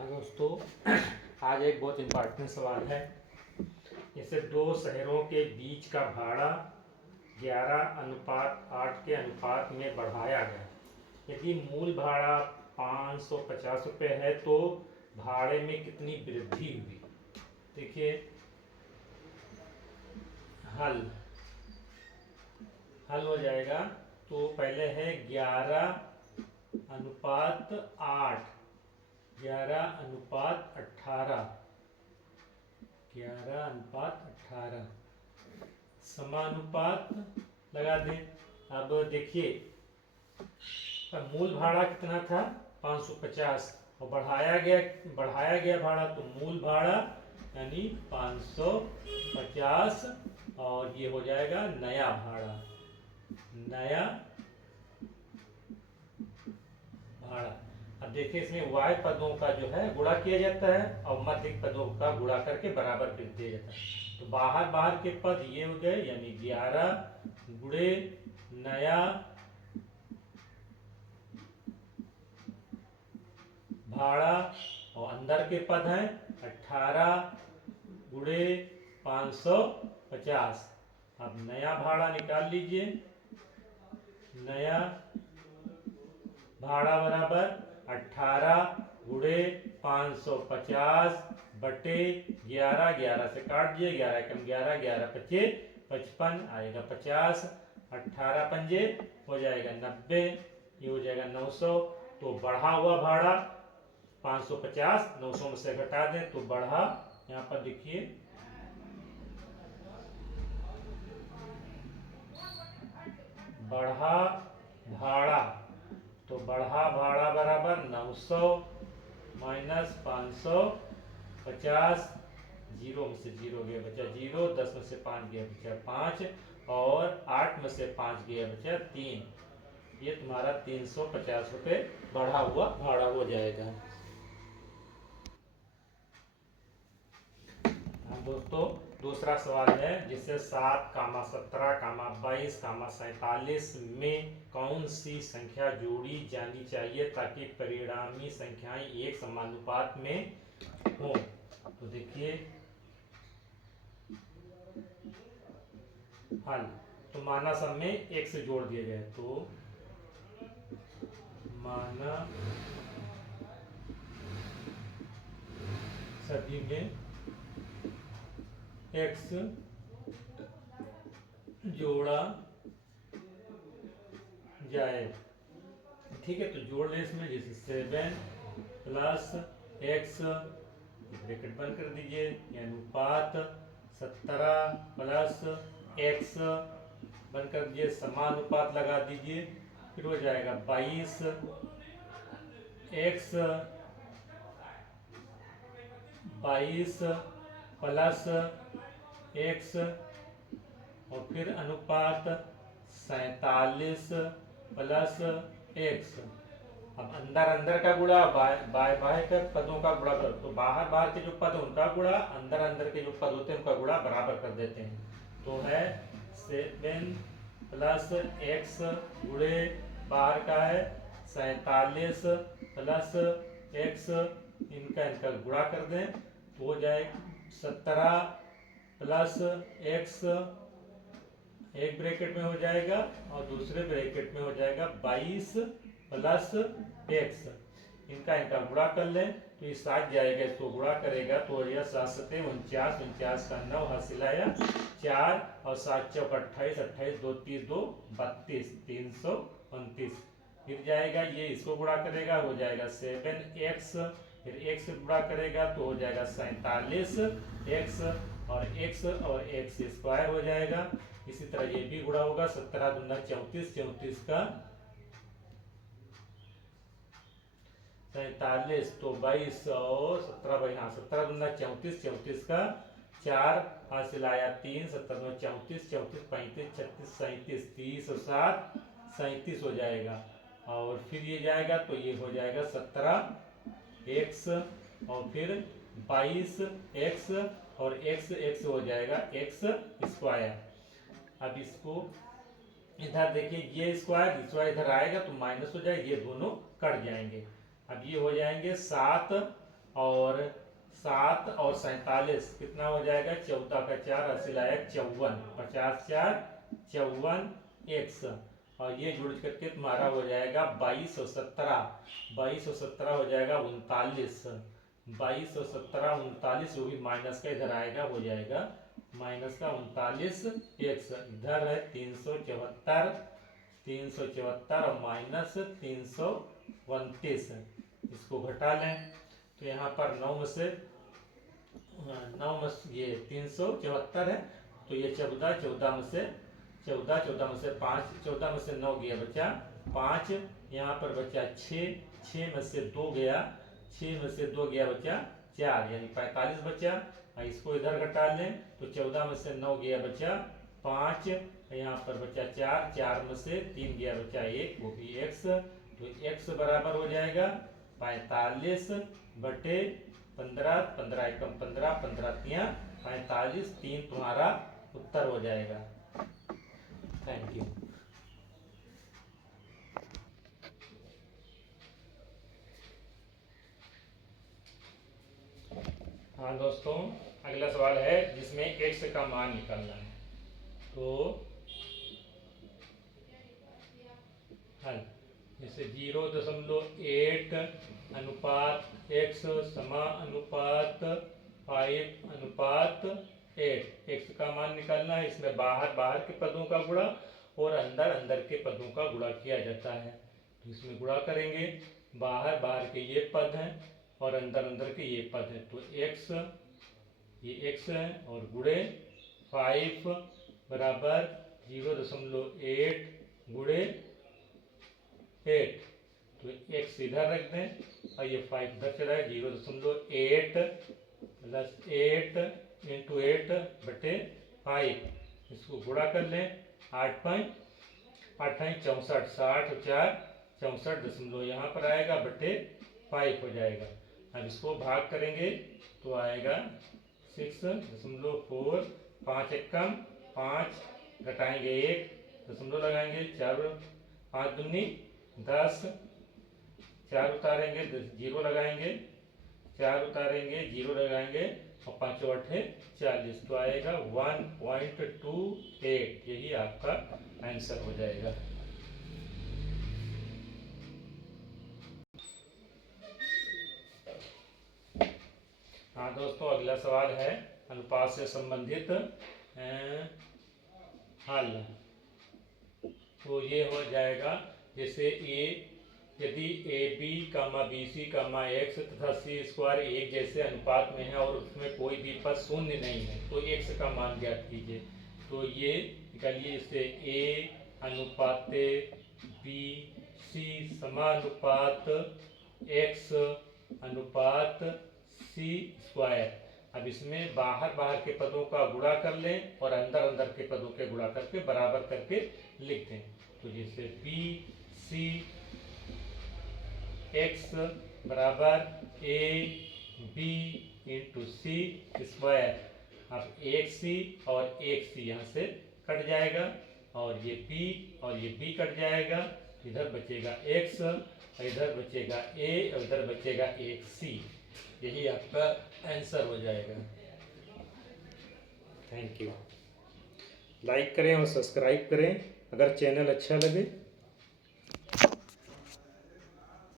हाँ दोस्तों, आज एक बहुत इम्पोर्टेंट सवाल है। जैसे दो शहरों के बीच का भाड़ा 11:8 के अनुपात में बढ़ाया गया। यदि मूल भाड़ा 550 रुपये है तो भाड़े में कितनी वृद्धि हुई। देखिए, हल हो जाएगा। तो पहले है 11:8, 11:18, 11:18 समानुपात लगा दें। अब देखिए, अब मूल भाड़ा कितना था 550 और बढ़ाया गया भाड़ा, तो मूल भाड़ा यानी 550 और ये हो जाएगा नया भाड़ा। अब देखिए, इसमें y पदों का जो है गुणा किया जाता है और मध्य पदों का गुणा करके बराबर कर दिया जाता है। तो बाहर के पद ये हो गए, यानी 11 गुणे नया भाड़ा और अंदर के पद हैं 18 गुणे 550। अब नया भाड़ा निकाल लीजिए। नया भाड़ा बराबर 18 गुणे 550 बटे 11, 11 से काट दिए, 11 कम 11, 11 पचे 55 आएगा 50, 18 पंजे हो जाएगा 90, ये हो जाएगा 900। तो बढ़ा हुआ भाड़ा 550 900 में से घटा दें तो बढ़ा, यहाँ पर देखिए बढ़ा भाड़ा, तो बढ़ा भाड़ा बराबर 900 माइनस 550, जीरो में से जीरो गया बचा जीरो, 10 में से 5 गया बचा 5 और 8 में से 5 गया बचा 3। ये तुम्हारा 350 रुपये बढ़ा हुआ भाड़ा हो जाएगा। दोस्तों, दूसरा सवाल है, जिससे 7, 17, 22, 47 में कौन सी संख्या जोड़ी जानी चाहिए ताकि परिणामी संख्याएं एक समानुपात में हो। तो देखिए, हल तो माना सब में एक से जोड़ दिया जाए, तो माना सभी में x जोड़ा जाए। ठीक है, तो जोड़ लें इसमें, जैसे 7 प्लस x ब्रैकेट बंद कर दीजिए, यानी अनुपात 17 प्लस x बंद कर दीजिए, समानुपात लगा दीजिए, फिर हो जाएगा 22 x 22 प्लस x और फिर अनुपात 47 प्लस x। अब अंदर का गुणा बाय के पदों का गुणा करो, तो बाहर के जो पद उनका गुणा, अंदर के जो पद होते हैं उनका गुणा बराबर कर देते हैं। तो है 7 प्लस x गुणे बाहर का है 47 प्लस x, इनका गुणा कर दें तो हो जाए 17 प्लस x, एक ब्रैकेट में हो जाएगा और दूसरे ब्रैकेट में हो जाएगा 22 प्लस x। इनका गुणा कर लें तो ये 7 जाएगा, इसको गुणा करेगा तो यह 7 सते 49, 49 का 9 हासिल आया 4 और 7 चौक 28, 28 2 30 2 32, 329 फिर जाएगा। ये इसको गुणा करेगा हो जाएगा 7x, फिर x गुणा करेगा तो हो जाएगा 47x और x स्क्वायर हो जाएगा। इसी तरह ये भी गुणा होगा, 17 दूना 34, 34 का 47 तो 22 और 17 दूना 34, 34 का 4 हासिल आया 3, 17 में 34, 34 35 36 37 30 और 7 37 हो जाएगा। और फिर ये जाएगा तो ये हो जाएगा 17x और फिर 22x और x हो जाएगा x स्क्वायर। अब इसको इधर देखिए, ये स्क्वायर इधर आएगा तो माइनस हो जाएगा, ये दोनों कट जाएंगे। अब ये हो जाएंगे 7 और 7 और 47 कितना हो जाएगा, 14 का 4 80 लायक 54, 50 4 54 एक्स, और ये जुड़ करके तुम्हारा हो जाएगा 22 और 17 हो जाएगा 39, 22 और 17 39, जो भी माइनस का इधर आएगा हो जाएगा माइनस का 39 एक्स, इधर है 374 और माइनस 329, इसको घटा लें तो यहाँ पर 9 में से ये 374 है, तो ये 14 में से 5, 14 में से 9 गया बचा 5, यहाँ पर बचा 6 में से 2 गया, 6 में से 2 गया बचा 4, यानी 45 बचा। इसको इधर घटा लें तो 14 में से 9 गया बचा 5, यहाँ पर बचा 4 में से 3 गया बचा 1, वो भी x, तो x बराबर हो जाएगा 45 बटे 15, 15 एकम 15, 15 तिया 45, 3 तुम्हारा उत्तर हो जाएगा। Thank you. हाँ दोस्तों, अगला सवाल है जिसमें x का मान निकालना है, तो हल जैसे 0.8 अनुपात x समा अनुपात 5 अनुपात 8, x का मान निकालना है। इसमें बाहर के पदों का गुणा और अंदर के पदों का गुणा किया जाता है, तो इसमें गुणा करेंगे, बाहर के ये पद हैं और अंदर के ये पद हैं, तो x ये x है और गुणे 5 बराबर 0.8 गुणे 8, तो x इधर रख दें और ये 5 इधर चला है, 0.8 प्लस 8 इंटू 8 बटे 5, इसको गुणा कर लें, 8 5 64, 60 और 4 64 दशमलव यहाँ पर आएगा बटे 5 हो जाएगा। अब इसको भाग करेंगे तो आएगा 6.4, 5 एकम 5, घटाएंगे 1 दशमलव लगाएंगे, 4 5 दूनी 10, 4 उतारेंगे 0 लगाएंगे, 4 उतारेंगे 0 लगाएंगे और 5 8 40, तो आएगा 1.28, यही आपका आंसर हो जाएगा। हाँ दोस्तों, अगला सवाल है अनुपात से संबंधित हल, तो ये हो जाएगा जैसे यदि AB, BC, x तथा c² एक जैसे अनुपात में है और उसमें कोई भी पद शून्य नहीं है, तो x का मान ज्ञात कीजिए। तो ये निकालिए, इससे A अनुपात BC समानुपात x अनुपात c²। अब इसमें बाहर के पदों का गुणा कर लें और अंदर के पदों के गुणा करके बराबर करके लिख दें, तो जैसे BC x बराबर AB इंटू c²। अब 1c और 1c यहाँ से कट जाएगा और ये B कट जाएगा, इधर बचेगा x और इधर बचेगा A और इधर बचेगा 1c, यही आपका आंसर हो जाएगा। Thank you. लाइक करें और सब्सक्राइब करें अगर चैनल अच्छा लगे।